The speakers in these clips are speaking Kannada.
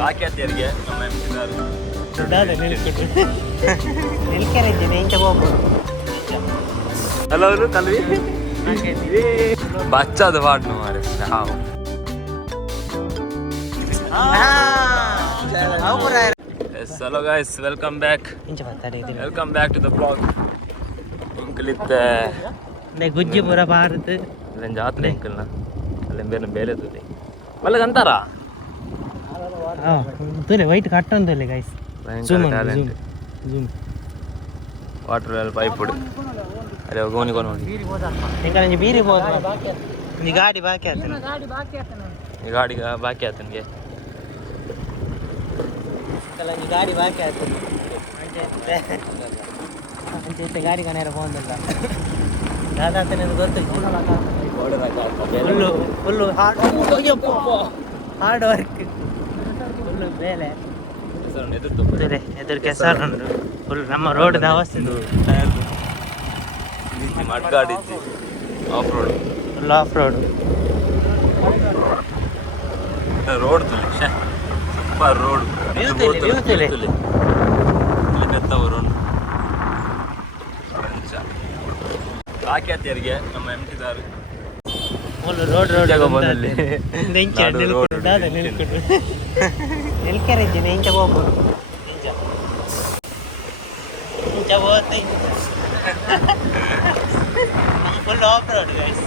ಬಾಕ್ಯಾತಿಯರಿಗೆ ನಮ್ಮ ಹಲೋ ಕಲ್ವಿ ಬಚ್ಚದ ಪಾಡ್ನು ಮಾರೆ ನಾವು hello guys, welcome back to the vlog. ಇಂಕಲಿತ್ತೆ ಗುಜ್ಜಿಪುರ Bharat ಅಲ್ಲೇನು ಜಾತ್ರೆ ಇಂಕಲ್ನ ಅಲ್ಲೇನು ಬೇರೆ ಬೇರೆ ತುದಿ ಒಳ್ಳೆಗೆ ಅಂತಾರ ತುಲೆ ವೈಟ್ ಕಟ್ಟಂತಲ್ಲಿ guys talent water well pipe ಉಡು ಅರೆ ಗೋನಿ ನೋಡಿ ఇంకా బీరి పోతా నీ గాడి బాకీ ఆతన ಈ ಗಾಡಿಗೆ ಬಾಕಿ ಆತನಿಗೆ ಕಲ నీ గాడి ಬಾಕಿ ಆತನ ಅಂತೆ ಗಾಡಿ ಕನೆರ ಹೋಗಂದಲ್ಲ ದಾದಾತನ ಗೊತ್ತು ಫುಲ್ಲು ಹಾರ್ಡ್ ವರ್ಕ್ ಫುಲ್ಲು ಬೇಲೆ ಎದುರು ಕೆಸರು ಫುಲ್ ನಮ್ಮ ರೋಡ್ ಅವಸ್ಥೆ ಮಡ್ಗಾಡಿದ್ದಿ off road full off road road ತುಲಿ ಸೂಪರ್ ರೋಡ್ ಮೆತ್ತವ ರೋಡ್ ಬಾಕ್ಯಾತಿಯರಿಗೆ ನಮ್ಮ ಎಂಟಿದಾರು ಫುಲ್ ರೋಡ್ ಬಂದಲ್ಲಿ ನಿಲ್ಕರೆ ಇದ್ದೀನಿ ಇಂಚ ಹೋಗ್ಬೋದು ಇಂಚ ಹೋಗ್ತಾ ಫುಲ್ ಆಫ್ ರೋಡ್ ಗೈಸ್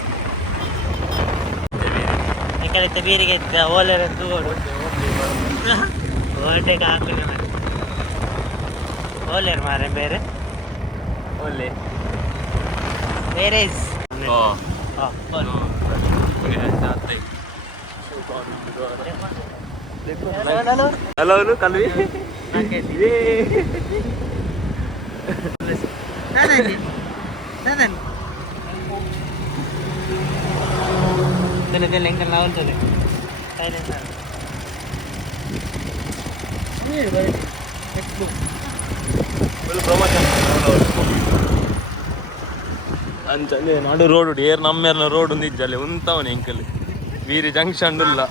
ಈ ಕಡೆ ಬೀರಿಗೆ ಓಲರಂತೂ ಓಟೆಗೆ ಹಾಕಲಿ ಮಾರೆ ಓಲೇರ್ ಮಾರೆ ಬೇರೆ ಒಳ್ಳೆ ಬೇರೆ ಹಲೋ ಕಲ್ವಿ ಎಂಕಲ್ ನಾವು ಅಂಚನೆ ನಡು ರೋಡ್ ಏರ್ ನಮ್ಮೆರ್ನ ರೋಡ್ ಒಂದು ಇಜ್ಜಲ್ಲಿ ಉಂತವನೆ ಎಂಕಲ್ ವೀರಿ ಜಂಕ್ಷನ್ ಇಲ್ಲ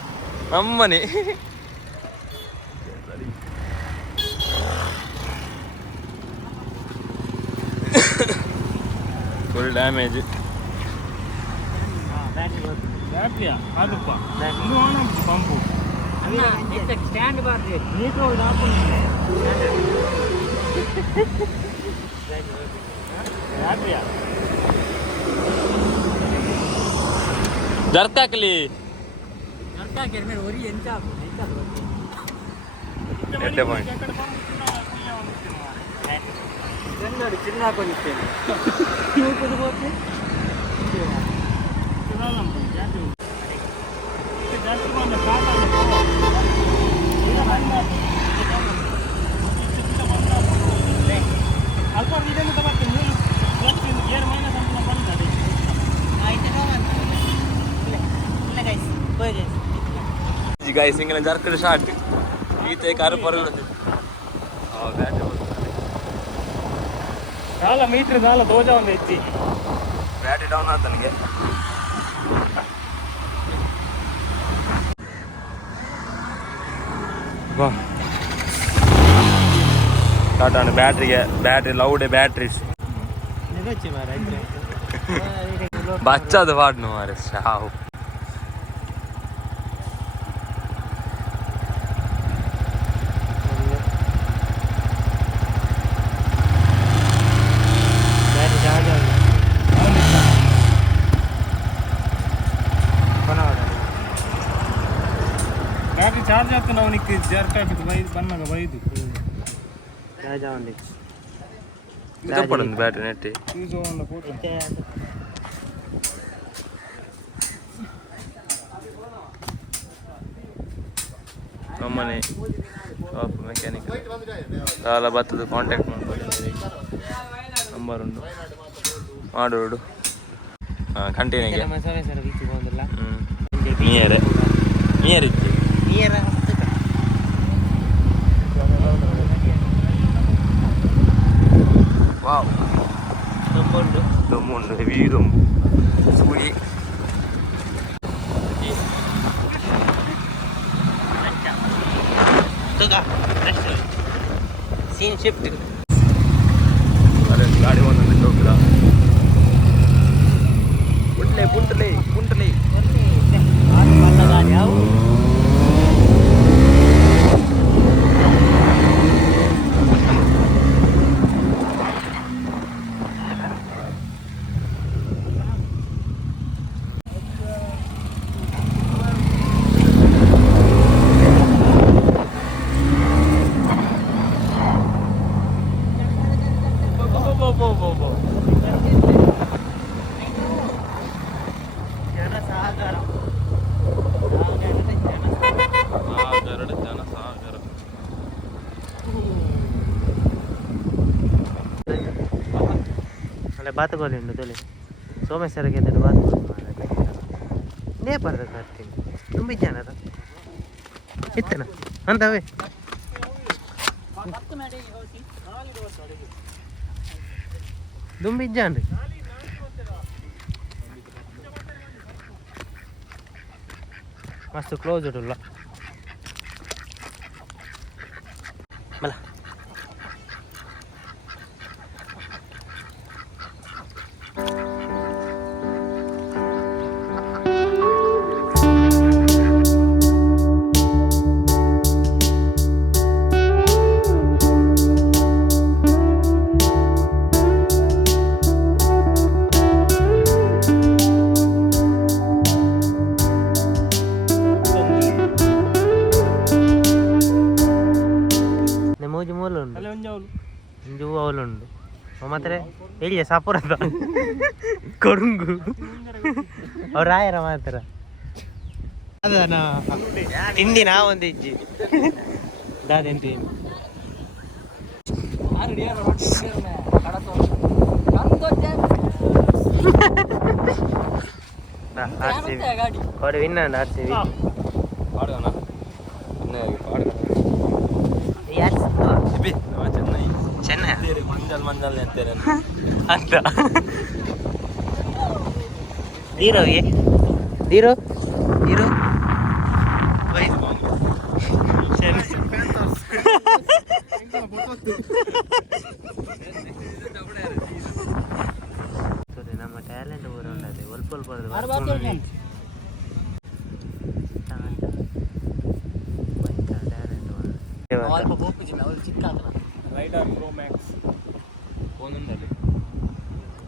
ನಮ್ಮನೆ ಫುಲ್ ಡ್ಯಾಮೇಜ್ పంపు స్టాండ్ బార్ది నీకు ಜರ್ಕಾಕ್ಲಿ మీరు ఒరి ఎంత చిన్న కొనిచ్చాను నువ్వు కుదిపోతే guys ingin jarkad shot ite karu parlu చాలా మీటర్ చాలా దోజా ఉంది ఎత్తి ಬ್ಯಾಟರಿ ಡೌನ್ ಆತನಿಗೆ ಬಾ ಟಾಟಾನ ಬ್ಯಾಟ್ರಿ ಲೌಡೆ ಬ್ಯಾಟ್ರೀಸ್ ಬಚ್ಚದ ಪಾಡ್ನು ಮಾರೆ ಸಾವು ಚಾರ್ಜ್ ಆಗ್ತಾನೆ ಅವನಿಗೆ ಜರ್ಕ್ ಹಾಕಿದ್ದು ಬೈದು ಬನ್ನಾಗ ಬೈದು ರಾಜ ಅವನಿಗೆ ಇಷ್ಟಪಡೋದು ಬ್ಯಾಟ್ರಿ ನೆಟ್ಟಿ ಯೂಸ್ ಒಂದು ಫೋಟೋ ನಮ್ಮನೆ ಶಾಪ್ ಮೆಕ್ಯಾನಿಕ್ ಸಾಲ ಬರ್ತದೆ ಕಾಂಟ್ಯಾಕ್ಟ್ ಮಾಡ್ಕೊಳ್ಳಿ ನಂಬರ್ ಉಂಟು ಮಾಡೋಡು ಕಂಟಿನ್ಯೂಗೆ ನಿಯರ್ ಇತ್ತು ವಾವ್ ದಮ್ಮುಂಡು ಹೆವಿ ದಮ್ಮು ಸುಳಿ तुका सीन शिफ्ट अरे गाडी बनवली टोकला पुंटले पुंटले पुंटले गाडी आऊ ಬಾತುಗೋಲಿಂಡು ತೊಲೆ ಸೋಮೇಶ್ವರಕ್ಕೆ ಬಾತುಗೋಲಿ ನೇ ಬರ್ದ ಬರ್ತೀನಿ ತುಂಬಿ ಜನರ ಇತ್ತನ ಅಂತವೇ ದುಂಬಿ ಜಾನ್ರಿ ಮಸ್ತ್ ಕ್ಲೋಸ್ ಇಡಲ್ಲ ಮಲ್ಲ ಇಂಜು ಅವಲುಂಡು ಮಾತ್ರ ಹೇಳಿಯ ಸಾಪುರದ ಕೊಡುಂಗು ಅವ್ರು ರಾಯರ ಮಾತ್ರ ಅದನ ತಿಂಡಿ ನಾ ಒಂದು ಇಜ್ಜಿ ದಾದೆಂತ ಕೊಡು ವಿನ್ನ ಆಡ್ತೀವಿ ಚೆನ್ನೈ ಮಂಜಲ್ ಮಂಜಲ್ ಅಂತಾರೆ ಅಂತ ಧೀರೋಗೆ ಧೀರೋ ಧೀರೋ ನಮ್ಮ ಟ್ಯಾಲೆಂಟ್ ಊರ ಉಂಟದೆ ಒಲ್ಪ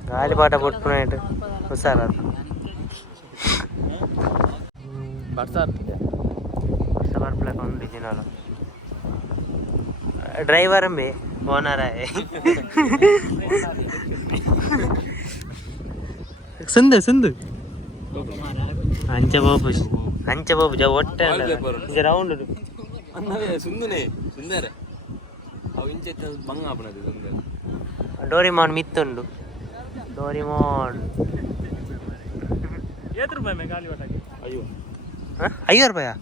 గాలిపాట పట్టుకునేట్టు వస్తారా పడతారు ఉంది జనాలు డ్రైవర్ అంబి ఓనరా సుందు సుందు ಅಂಚಬಾಬು ಜ ಒಟ್ಟೆ ರೌಂಡ್ ಅನ್ನವೇ ಸುಂದನೆ ಸುಂದರ ಅವು ಇಂಚೆ ಬಂಗ ಆಪಣದು ಸುಂದರ ಡೋರಿಮಾನ್ ಮಿತ್ತುಂಡು ಡೋರಿಮಾನ್ ₹50 ಗಾಲಿಪಟಕ್ಕೆ ಅಯ್ಯೋ ₹5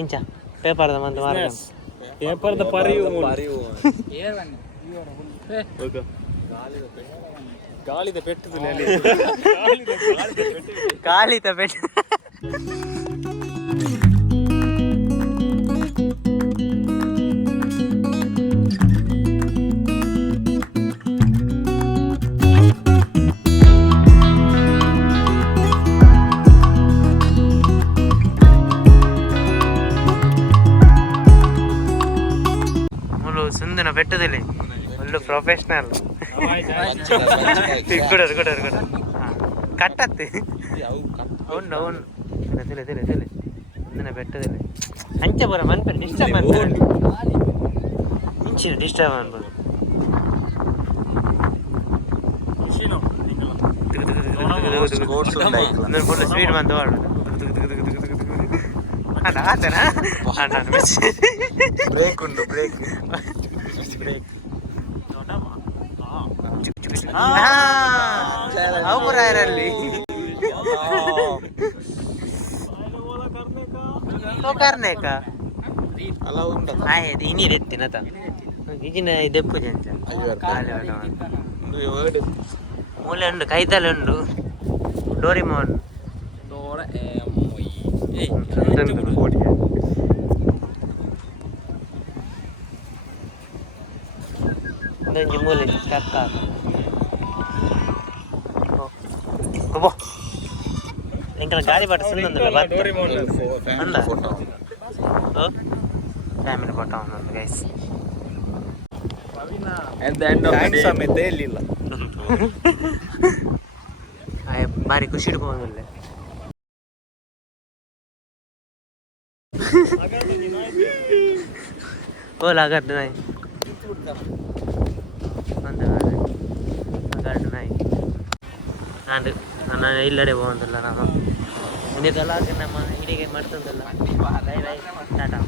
ಇಂಚ ಪೇಪರ್ದ ಮಂತ್ ಮಾರ್ಗ ಪೇಪರ್ದ ಪರಿಯು ಗಾಳಿದ ಪೆಟ್ಟು ಗಾಳಿದ ಪೆಟ್ಟು ಸುಂದನ ಬೆಟ್ಟದಲ್ಲಿ ಒಳ್ಳೆ ಪ್ರೊಫೆಷನಲ್ ಕಟ್ಟತ್ತೆ అవును అవును తెలియదు ముందున పెట్టదిలే అంచె బర మన డిస్టర్బ్ అంటారు ఇంచి డిస్టర్బ్ అన్బ ఫుల్ స్పీడ్ మంది వాడు ఆతనా అంటాను బ్రేక్ ఉండు బ్రేక్ ಅವರಲ್ಲಿ तो करने का ಅಲಾವ್ ಉಂಟಾ आहे इनी रेती ना ಈಗಿನ ಇದೆಪ್ಪು ಜಂಚ ಮೂಲೆ ಉಂಡು ಕೈತಲೆ ಉಂಡು ಡೋರಿಮೋನ್ ಒಂದೊಂದು ಮೂಲೆ ಸ್ಟಕ್ ಬೋ ಎಂಕಲ ಗಾಡಿ ಬಾಟ ಸುಂದೊಂದುಲ್ಲ ಅಂದ ಫ್ಯಾಮಿಲಿ ಫೋಟೋ ಒಂದೊಂದು ಗೈಸ್ ಸಮೇತ ಎಲ್ಲಿಲ್ಲ ಬಾರಿ ಖುಷಿ ಇಡ್ಬೋದಲ್ಲ ಓಲ್ ಆಗದ್ದು ನಾಯಿ ಆಗದ್ದು ನಾಯಿ ನಾನು ಇಲ್ಲಡೆ ಹೋಗೋದಿಲ್ಲ ನಾನು ಇದಕ್ಕೆಲ್ಲ ನಮ್ಮ ಹಿಡಿಗೆ ಮಾಡ್ತಂದಲ್ಲ ಬೈ ಬೈ ಟಾಟಾ